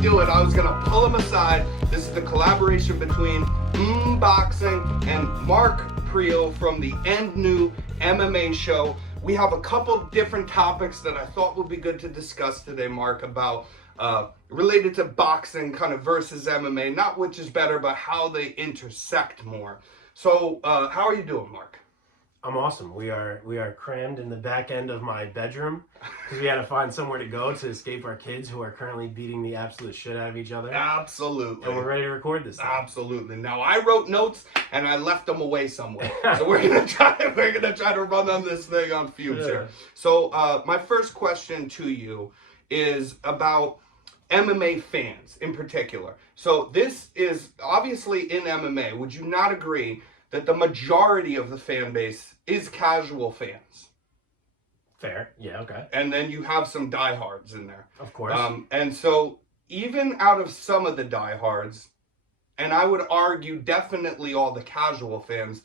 do it. I was gonna pull him aside. This is the collaboration between Boxing and Mark Priel from the End New MMA show. We have a couple different topics that I thought would be good to discuss today, Mark, about related to boxing kind of versus MMA, not which is better, but how they intersect more. So how are you doing, Mark? I'm awesome. We are crammed in the back end of my bedroom because we had to find somewhere to go to escape our kids who are currently beating the absolute shit out of each other. Absolutely. And we're ready to record this thing. Absolutely. Now I wrote notes and I left them away somewhere. So we're gonna try to run on this thing on fumes here. So my first question to you is about MMA fans in particular. So this is obviously in MMA. Would you not agree that the majority of the fan base is casual fans? Fair. Yeah, okay. And then you have some diehards in there. Of course. And so even out of some of the diehards, and I would argue definitely all the casual fans,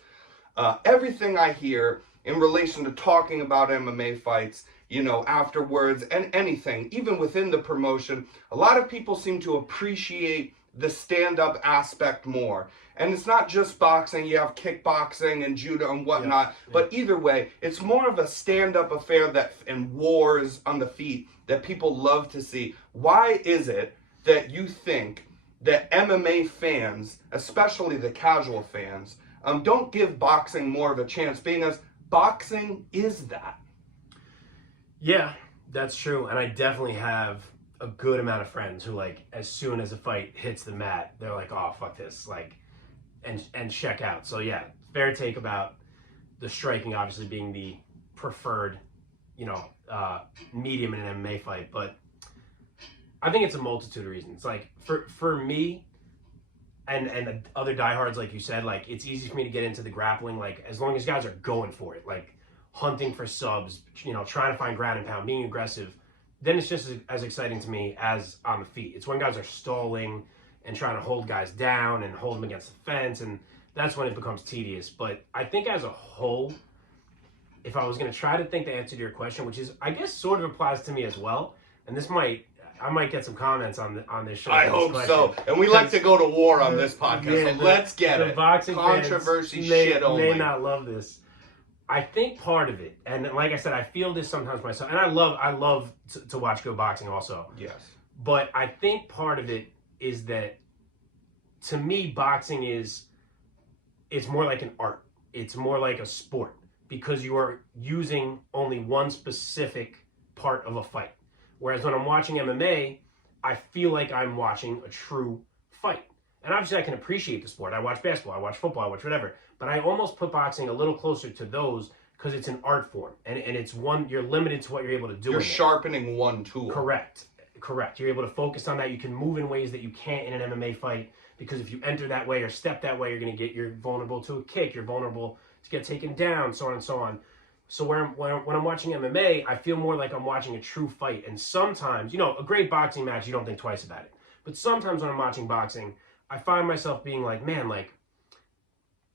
everything I hear in relation to talking about MMA fights, you know, afterwards and anything, even within the promotion, a lot of people seem to appreciate the stand-up aspect more. And it's not just boxing, you have kickboxing and judo and whatnot, but either way, it's more of a stand-up affair that and wars on the feet that people love to see. Why is it that you think that MMA fans, especially the casual fans, don't give boxing more of a chance, being as boxing is that? Yeah, that's true. And I definitely have a good amount of friends who, like, as soon as a fight hits the mat, they're like, oh, fuck this, like, and check out. So yeah, fair take about the striking obviously being the preferred, you know, medium in an MMA fight. But I think it's a multitude of reasons. Like, for me and other diehards, like you said, like, it's easy for me to get into the grappling, like, as long as guys are going for it, like hunting for subs, you know, trying to find ground and pound, being aggressive, then it's just as exciting to me as on the feet. It's when guys are stalling and trying to hold guys down and hold them against the fence, and that's when it becomes tedious. But I think as a whole, if I was going to try to think the answer to your question, which is, I guess, sort of applies to me as well, and I might get some comments on this show. I hope so. And we like to go to war on this podcast, so let's get it. Boxing controversy fans shit only. May not love this. I think part of it, and like I said, I feel this sometimes myself, and I love to watch good boxing also. Yes. But I think part of it is that, to me, boxing it's more like an art. It's more like a sport because you are using only one specific part of a fight. Whereas when I'm watching MMA, I feel like I'm watching a true fight. And obviously I can appreciate the sport. I watch basketball, I watch football, I watch whatever. But I almost put boxing a little closer to those because it's an art form. And it's one, you're limited to what you're able to do. You're sharpening one tool. Correct. You're able to focus on that. You can move in ways that you can't in an MMA fight, because if you enter that way or step that way, you're vulnerable to a kick, you're vulnerable to get taken down, so on and so on. So when I'm watching MMA, I feel more like I'm watching a true fight. And sometimes, you know, a great boxing match, you don't think twice about it. But sometimes when I'm watching boxing, I find myself being like, man, like,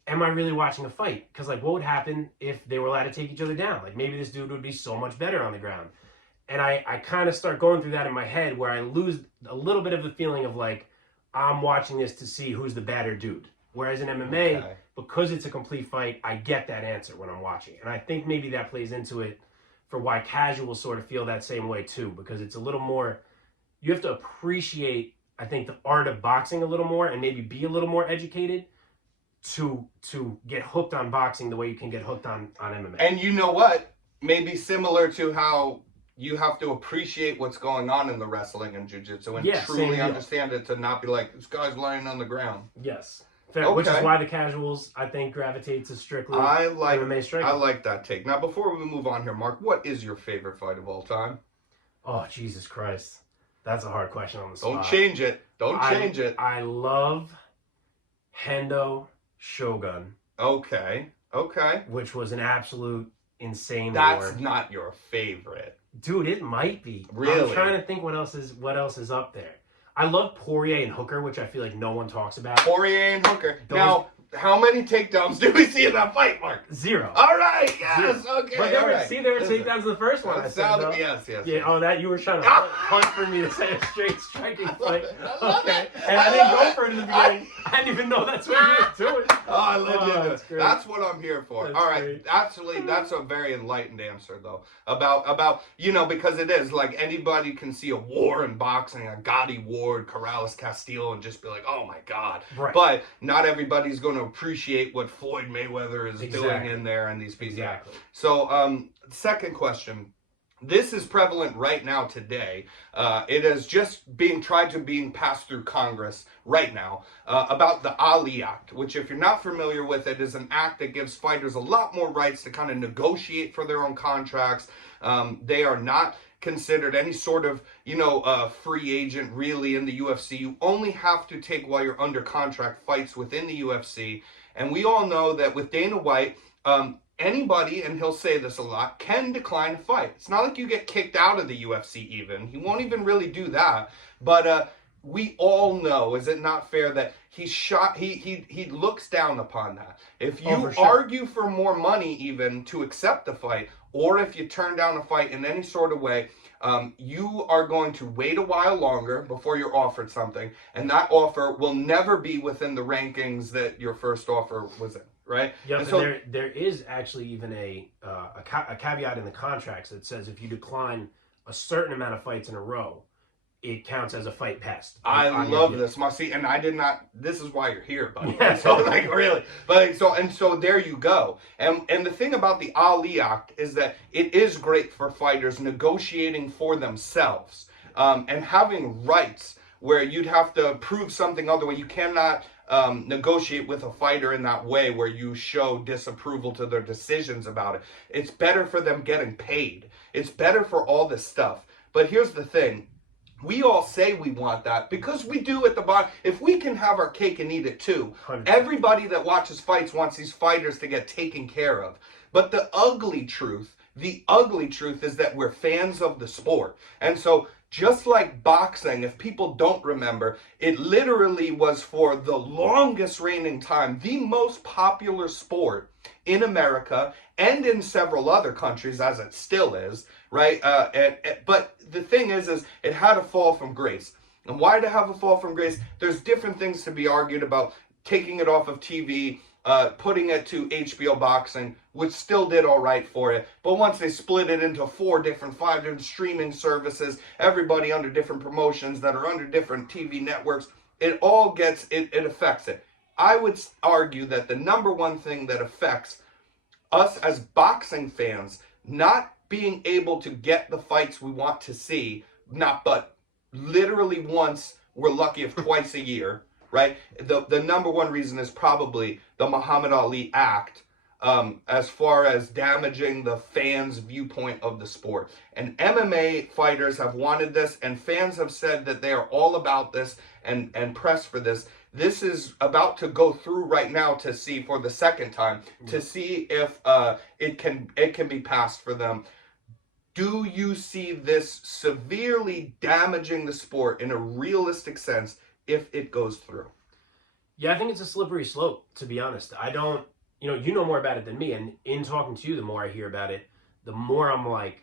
am I really watching a fight? Because, like, what would happen if they were allowed to take each other down? Like, maybe this dude would be so much better on the ground. And I kind of start going through that in my head where I lose a little bit of the feeling of, like, I'm watching this to see who's the badder dude. Whereas in MMA, because it's a complete fight, I get that answer when I'm watching. And I think maybe that plays into it for why casuals sort of feel that same way too, because it's a little more, you have to appreciate, I think, the art of boxing a little more and maybe be a little more educated to get hooked on boxing the way you can get hooked on MMA. And you know what? Maybe similar to how you have to appreciate what's going on in the wrestling and jiu-jitsu and truly understand it, to not be like, this guy's lying on the ground. Yes. Fair. Okay. Which is why the casuals, I think, gravitate to strictly MMA striking. I like that take. Now, before we move on here, Mark, what is your favorite fight of all time? Oh, Jesus Christ. That's a hard question on the spot. Don't change it. Don't change it. I love Hendo Shogun. Okay. Which was an absolute insane That's war. not your favorite. Dude, it might be. Really? I'm trying to think what else is up there. I love Poirier and Hooker, which I feel like no one talks about. Poirier and Hooker. Now, How many takedowns did we see in that fight, Mark? 0. All right, yes, okay, But all right. there were takedowns in the first one. Yes. Yeah, oh, that you were trying to hunt for me to say a straight striking fight. I love Okay, it. and I didn't go for it in the beginning. I didn't even know that's what you were doing. Oh, I let you do it. Great. That's what I'm here for. That's All right, great. actually, that's a very enlightened answer, though. About because it is like anybody can see a war in boxing, a Gotti Ward, Corrales Castillo, and just be like, oh my God. Right. But not everybody's going to appreciate what Floyd Mayweather is doing in there and these people. Exactly. So, second question. This is prevalent right now today. It is just being passed through Congress right now about the Ali Act, which, if you're not familiar with it, is an act that gives fighters a lot more rights to kind of negotiate for their own contracts. They are not considered any sort of, free agent really in the UFC. You only have to take, while you're under contract, fights within the UFC. And we all know that with Dana White, anybody, and he'll say this a lot, can decline a fight. It's not like you get kicked out of the UFC even. He won't even really do that. But we all know, is it not fair that he looks down upon that. If you argue for more money even to accept the fight, or if you turn down a fight in any sort of way, you are going to wait a while longer before you're offered something, and that offer will never be within the rankings that your first offer was in. Right. Yeah, and so there is actually even a caveat in the contracts that says if you decline a certain amount of fights in a row, it counts as a fight passed. I love this, Marcy, and I did not. This is why you're here, buddy. So really, but so there you go. And the thing about the Ali Act is that it is great for fighters negotiating for themselves and having rights where you'd have to prove something other way. You cannot negotiate with a fighter in that way where you show disapproval to their decisions about it. It's better for them getting paid. It's better for all this stuff. But here's the thing. We all say we want that because we do at the bottom. If we can have our cake and eat it too, 100%. Everybody that watches fights wants these fighters to get taken care of. But the ugly truth is that we're fans of the sport. And so just like boxing, if people don't remember, it literally was for the longest reigning time, the most popular sport in America and in several other countries, as it still is, right? But the thing is it had a fall from grace. And why did it have a fall from grace? There's different things to be argued about. Taking it off of TV, putting it to HBO Boxing, which still did all right for it. But once they split it into 5 different streaming services, everybody under different promotions that are under different TV networks, it all gets, it affects it. I would argue that the number one thing that affects us as boxing fans not being able to get the fights we want to see, but literally once, we're lucky if twice a year, right? The number one reason is probably the Muhammad Ali Act, as far as damaging the fans' viewpoint of the sport. And MMA fighters have wanted this, and fans have said that they are all about this and press for this. This is about to go through right now to see for the second time, to see if it can be passed for them. Do you see this severely damaging the sport in a realistic sense if it goes through? Yeah, I think it's a slippery slope, to be honest. I don't, you know more about it than me, and in talking to you, the more I hear about it, the more I'm like,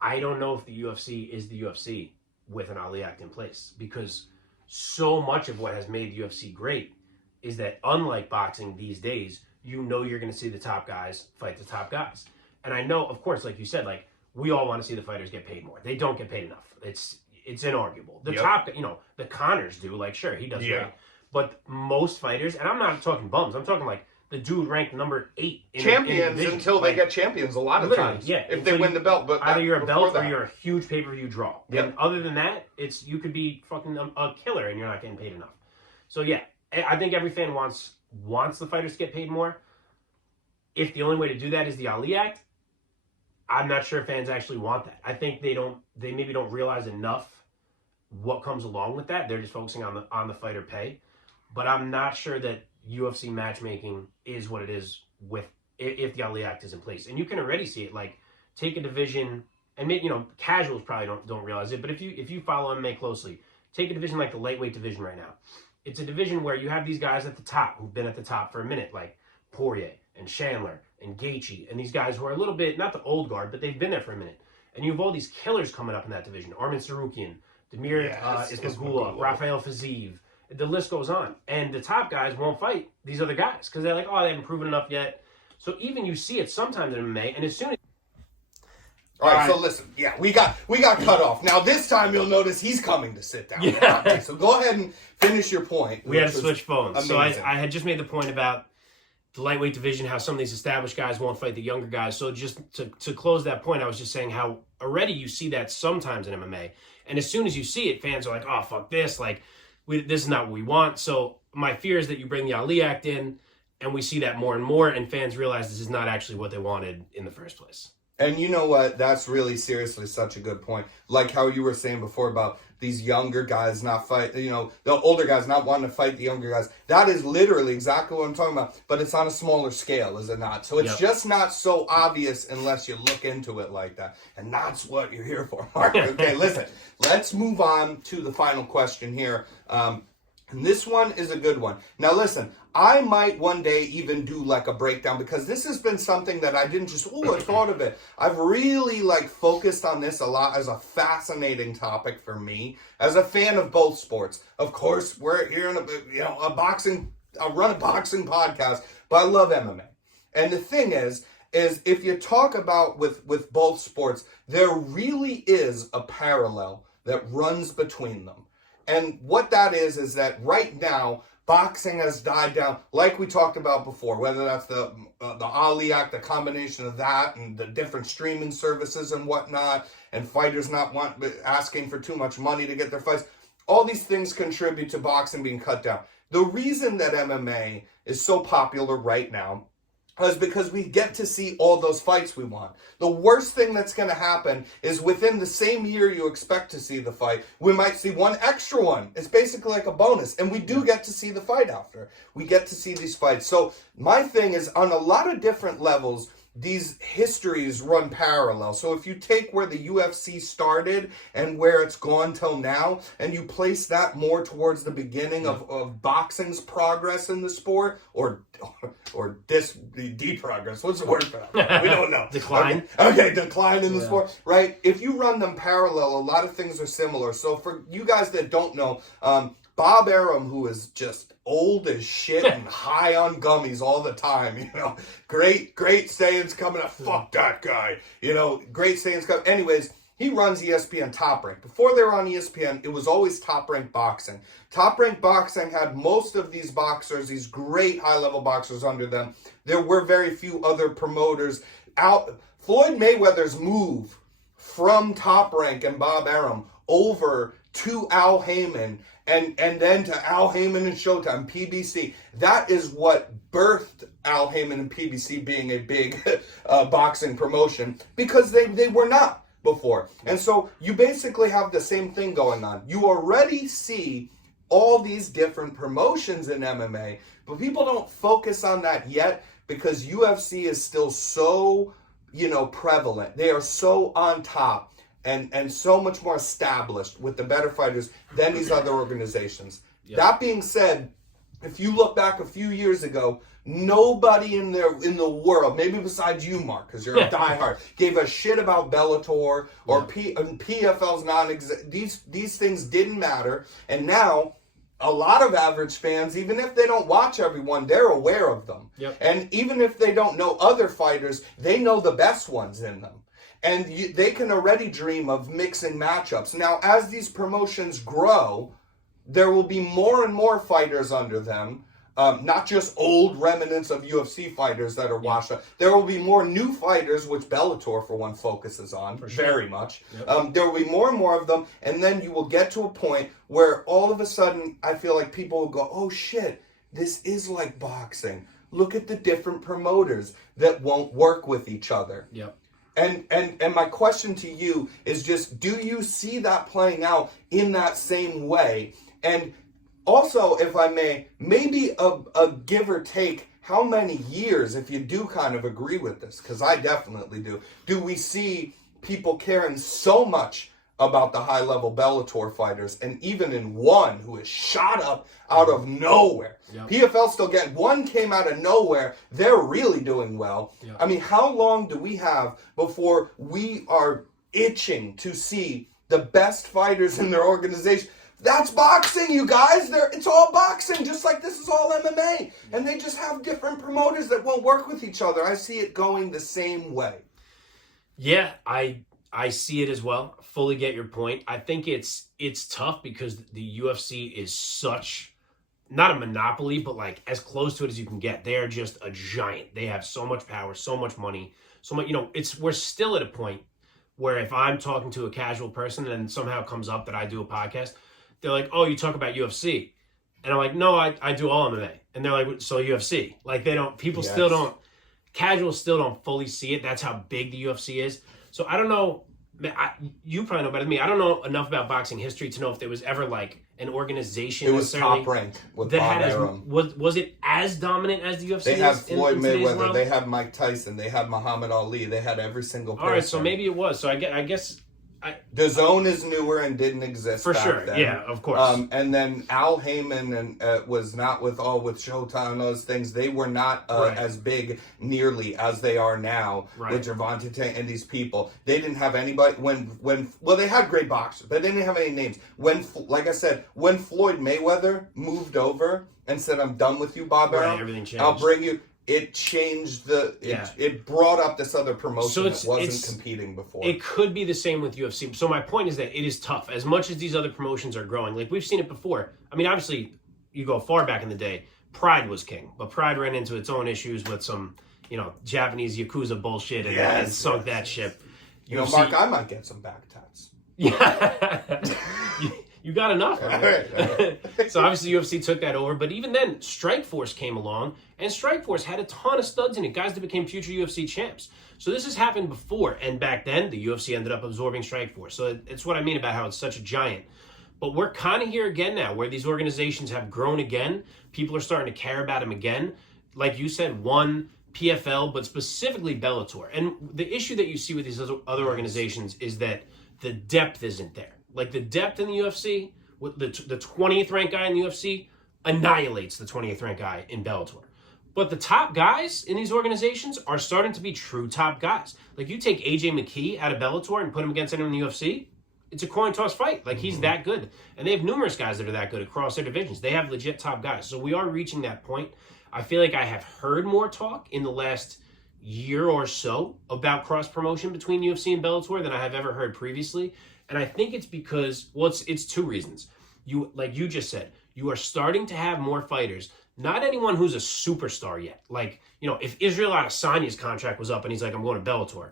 I don't know if the UFC is the UFC with an Ali Act in place, because so much of what has made the UFC great is that, unlike boxing these days, you're going to see the top guys fight the top guys. And I know, of course, like you said, like, we all want to see the fighters get paid more. They don't get paid enough. It's inarguable. The top, the Connors do. Like, sure, he does great. But most fighters, and I'm not talking bums. I'm talking like the dude ranked number 8 in champions in until they get champions a lot of times. Yeah, if they win the belt, but either you're a belt or you're a huge pay-per-view draw. Yep. And other than that, you could be fucking a killer and you're not getting paid enough. So yeah, I think every fan wants the fighters to get paid more. If the only way to do that is the Ali Act, I'm not sure fans actually want that. I think they maybe don't realize enough what comes along with that. They're just focusing on the fighter pay. But I'm not sure that UFC matchmaking is what it is if the Ali Act is in place. And you can already see it. Like, take a division, and casuals probably don't realize it. But if you follow MMA closely, take a division like the lightweight division right now. it's a division where you have these guys at the top who've been at the top for a minute, like Poirier and Chandler and Gaethje, and these guys who are a little bit, not the old guard, but they've been there for a minute. And you have all these killers coming up in that division. Arman Sarukian, Demir Ismagulov, Rafael Fiziev. The list goes on. And the top guys won't fight these other guys because they're like, oh, they haven't proven enough yet. So even you see it sometimes in MMA, and as soon as... All right, so listen, we got cut off. Now this time you'll notice he's coming to sit down. Yeah. So go ahead and finish your point. We had to switch phones. Amazing. So I had just made the point about the lightweight division, how some of these established guys won't fight the younger guys. So just to close that point, I was just saying how already you see that sometimes in MMA. And as soon as you see it, fans are like, oh, fuck this. Like, this is not what we want. So my fear is that you bring the Ali Act in, and we see that more and more, and fans realize this is not actually what they wanted in the first place. And you know what? That's really seriously such a good point. Like how you were saying before about these younger guys not fight, the older guys not wanting to fight the younger guys. That is literally exactly what I'm talking about. But it's on a smaller scale, is it not? So it's just not so obvious unless you look into it like that. And that's what you're here for, Mark. Okay, listen. Let's move on to the final question here. And this one is a good one. Now listen, I might one day even do like a breakdown because this has been something that I didn't just, I thought of it. I've really focused on this a lot as a fascinating topic for me as a fan of both sports. Of course, we're here in I run a boxing podcast, but I love MMA. And the thing is if you talk about with both sports, there really is a parallel that runs between them. And what that is that right now, boxing has died down, like we talked about before, whether that's the Ali Act, the combination of that and the different streaming services and whatnot, and fighters not asking for too much money to get their fights. All these things contribute to boxing being cut down. The reason that MMA is so popular right now is because we get to see all those fights we want. The worst thing that's going to happen is within the same year you expect to see the fight, we might see one extra one. It's basically like a bonus. And we do get to see the fight after. We get to see these fights. So my thing is on a lot of different levels, these histories run parallel. So if you take where the UFC started and where it's gone till now, and you place that more towards the beginning of boxing's progress in the sport, or deprogress. What's the word for that? We don't know. Decline. Okay, decline in the sport. Right? If you run them parallel, a lot of things are similar. So for you guys that don't know, Bob Arum, who is just old as shit and high on gummies all the time, great sayings coming up. Fuck that guy. Great sayings coming. Anyways, he runs ESPN Top Rank. Before they were on ESPN, it was always Top Rank Boxing. Top Rank Boxing had most of these boxers, these great high-level boxers under them. There were very few other promoters. Floyd Mayweather's move from Top Rank and Bob Arum over to Al Heyman and then to Al Heyman and Showtime, PBC. That is what birthed Al Heyman and PBC being a big boxing promotion because they were not before. And so you basically have the same thing going on. You already see all these different promotions in MMA, but people don't focus on that yet because UFC is still so, prevalent. They are so on top. And so much more established with the better fighters than these other organizations. Yep. That being said, if you look back a few years ago, nobody in the world, maybe besides you, Mark, because you're a diehard, gave a shit about Bellator or PFL's non-existent. These things didn't matter. And now, a lot of average fans, even if they don't watch everyone, they're aware of them. Yep. And even if they don't know other fighters, they know the best ones in them. And they can already dream of mixing matchups. Now, as these promotions grow, there will be more and more fighters under them. Not just old remnants of UFC fighters that are washed up. There will be more new fighters, which Bellator, for one, focuses on very much. Yep. There will be more and more of them. And then you will get to a point where all of a sudden, I feel like people will go, oh shit, this is like boxing. Look at the different promoters that won't work with each other. Yep. And my question to you is just, do you see that playing out in that same way? And also, if I may, maybe a give or take, how many years, if you do kind of agree with this, because I definitely do we see people caring so much about the high-level Bellator fighters, and even in one who is shot up out of nowhere. Yep. PFL still one came out of nowhere. They're really doing well. Yep. I mean, how long do we have before we are itching to see the best fighters in their organization? That's boxing, you guys. It's all boxing, just like this is all MMA. And they just have different promoters that won't work with each other. I see it going the same way. Yeah, I see it as well. Fully get your point. I think it's tough because the UFC is such, not a monopoly, but like as close to it as you can get. They are just a giant. They have so much power, so much money, so much. We're still at a point where if I'm talking to a casual person and somehow it comes up that I do a podcast, they're like, "Oh, you talk about UFC," and I'm like, "No, I do all MMA," and they're like, "So UFC?" Like they don't. People still don't. Casuals still don't fully see it. That's how big the UFC is. So I don't know. You probably know better than me. I don't know enough about boxing history to know if there was ever like an organization. It was top ranked with that Bob had Arum. Was it as dominant as the UFC? They had Floyd in Mayweather. They had Mike Tyson. They had Muhammad Ali. They had every single person. All right, so maybe it was. So I guess. The Zone is newer and didn't exist for back sure. then. Yeah, of course. And then Al Heyman was not with Showtime and those things. They were not as big nearly as they are now with Gervonta Tank and these people. They didn't have anybody well, they had great boxers, but they didn't have any names. Like I said, when Floyd Mayweather moved over and said, "I'm done with you, Bob Arum. Everything changed. I'll bring you." It changed it brought up this other promotion that wasn't competing before. It could be the same with UFC. So my point is that it is tough. As much as these other promotions are growing, like we've seen it before. I mean, obviously, you go far back in the day, Pride was king. But Pride ran into its own issues with some, Japanese Yakuza bullshit and sunk that ship. Mark, I might get some back tats. Yeah. You got enough, right? So obviously UFC took that over, but even then, Strikeforce came along, and Strikeforce had a ton of studs in it, guys that became future UFC champs. So this has happened before, and back then, the UFC ended up absorbing Strikeforce. So it's what I mean about how it's such a giant. But we're kind of here again now, where these organizations have grown again. People are starting to care about them again. Like you said, one, PFL, but specifically Bellator. And the issue that you see with these other organizations is that the depth isn't there. Like the depth in the UFC, with the 20th ranked guy in the UFC annihilates the 20th ranked guy in Bellator. But the top guys in these organizations are starting to be true top guys. Like you take AJ McKee out of Bellator and put him against anyone in the UFC, it's a coin toss fight. Like he's that good. And they have numerous guys that are that good across their divisions. They have legit top guys. So we are reaching that point. I feel like I have heard more talk in the last year or so about cross promotion between UFC and Bellator than I have ever heard previously. And I think it's because, it's two reasons. Like you just said, you are starting to have more fighters. Not anyone who's a superstar yet. Like, if Israel Adesanya's contract was up and he's like, "I'm going to Bellator,"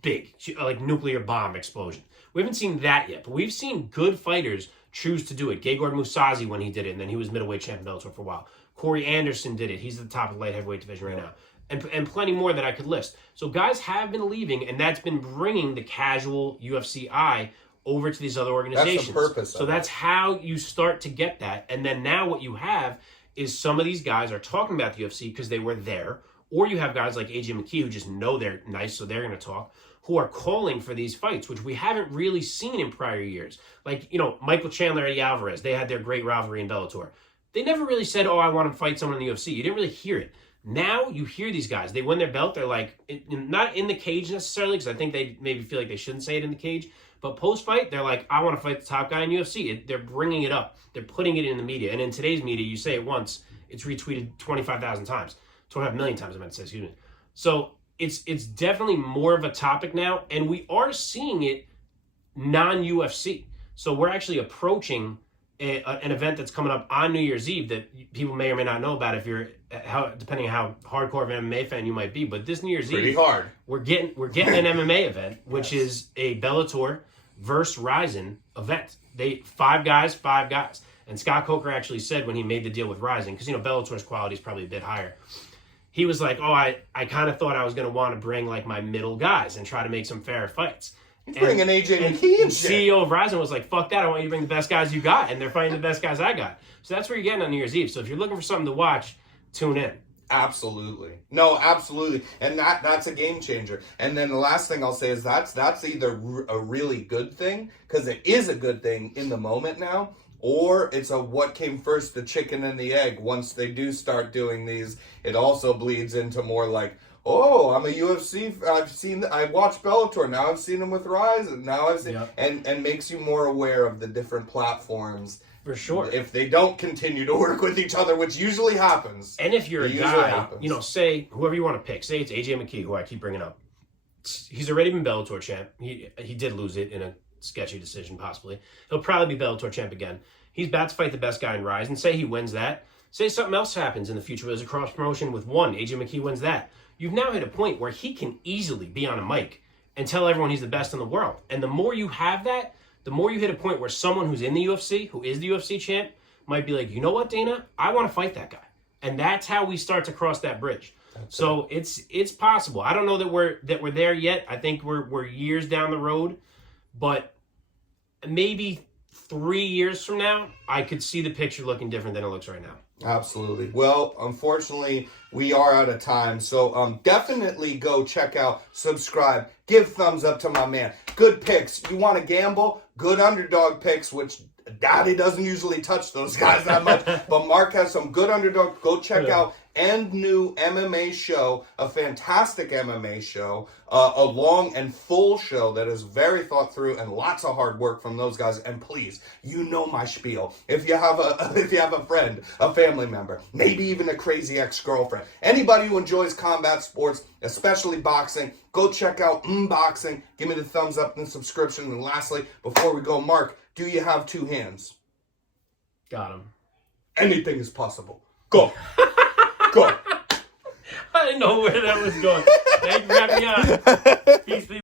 big, like nuclear bomb explosion. We haven't seen that yet, but we've seen good fighters choose to do it. Gegard Mousasi when he did it, and then he was middleweight champion Bellator for a while. Corey Anderson did it. He's at the top of the light heavyweight division right now. And plenty more that I could list. So guys have been leaving, and that's been bringing the casual UFC eye over to these other organizations. That's the purpose. So that's how you start to get that. And then now what you have is some of these guys are talking about the UFC because they were there, or you have guys like AJ McKee who just know they're nice, so they're going to talk, who are calling for these fights, which we haven't really seen in prior years. Like, Michael Chandler and Eddie Alvarez, they had their great rivalry in Bellator. They never really said, "Oh, I want to fight someone in the UFC." You didn't really hear it. Now you hear these guys. They win their belt. They're like, not in the cage necessarily, because I think they maybe feel like they shouldn't say it in the cage. But post-fight, they're like, "I want to fight the top guy in UFC." They're bringing it up. They're putting it in the media. And in today's media, you say it once, it's retweeted 25,000 times. 25 million times, I meant to say, excuse me. So it's definitely more of a topic now. And we are seeing it non-UFC. So we're actually approaching an event that's coming up on New Year's Eve that people may or may not know about if you're depending on how hardcore of an MMA fan you might be. But this New Year's Eve, pretty hard. We're getting an MMA event, which is a Bellator versus Rizin event. 5 guys. And Scott Coker actually said when he made the deal with Rizin, because Bellator's quality is probably a bit higher. He was like, "Oh, I kind of thought I was going to want to bring like my middle guys and try to make some fair fights." He's bringing AJ McKee and CEO of Rizin was like, "Fuck that, I want you to bring the best guys you got," and they're fighting the best guys I got. So that's where you're getting on New Year's Eve. So if you're looking for something to watch, tune in. Absolutely. No, absolutely. And that's a game changer. And then the last thing I'll say is that's either a really good thing, because it is a good thing in the moment now, or it's a what came first, the chicken and the egg. Once they do start doing these, it also bleeds into more like, oh, I'm a UFC. I watched Bellator. Now I've seen them with Rise, and now I've seen, and makes you more aware of the different platforms. For sure. If they don't continue to work with each other, which usually happens. And if you're a guy, say whoever you want to pick, say it's AJ McKee, who I keep bringing up. He's already been Bellator champ. He did lose it in a sketchy decision, possibly. He'll probably be Bellator champ again. He's about to fight the best guy in Rise, and say he wins that. Say something else happens in the future. There's a cross promotion with one. AJ McKee wins that. You've now hit a point where he can easily be on a mic and tell everyone he's the best in the world. And the more you have that, the more you hit a point where someone who's in the UFC, who is the UFC champ, might be like, you know what, Dana? I want to fight that guy. And that's how we start to cross that bridge. So it's possible. I don't know that we're there yet. I think we're years down the road, but maybe 3 years from now, I could see the picture looking different than it looks right now. Absolutely. Well, unfortunately, we are out of time. So definitely go check out, subscribe, give thumbs up to my man. Good picks. You want to gamble? Good underdog picks, which Daddy doesn't usually touch those guys that much. But Mark has some good underdog. Go check out And New MMA Show, a fantastic MMA show, a long and full show that is very thought through and lots of hard work from those guys. And please, you know my spiel. If you have a friend, a family member, maybe even a crazy ex-girlfriend, anybody who enjoys combat sports, especially boxing, go check out Boxing. Give me the thumbs up and subscription. And lastly, before we go, Mark, do you have two hands? Got him. Anything is possible. Go. Go. I didn't know where that was going. Thanks for having me on. Peace, peace.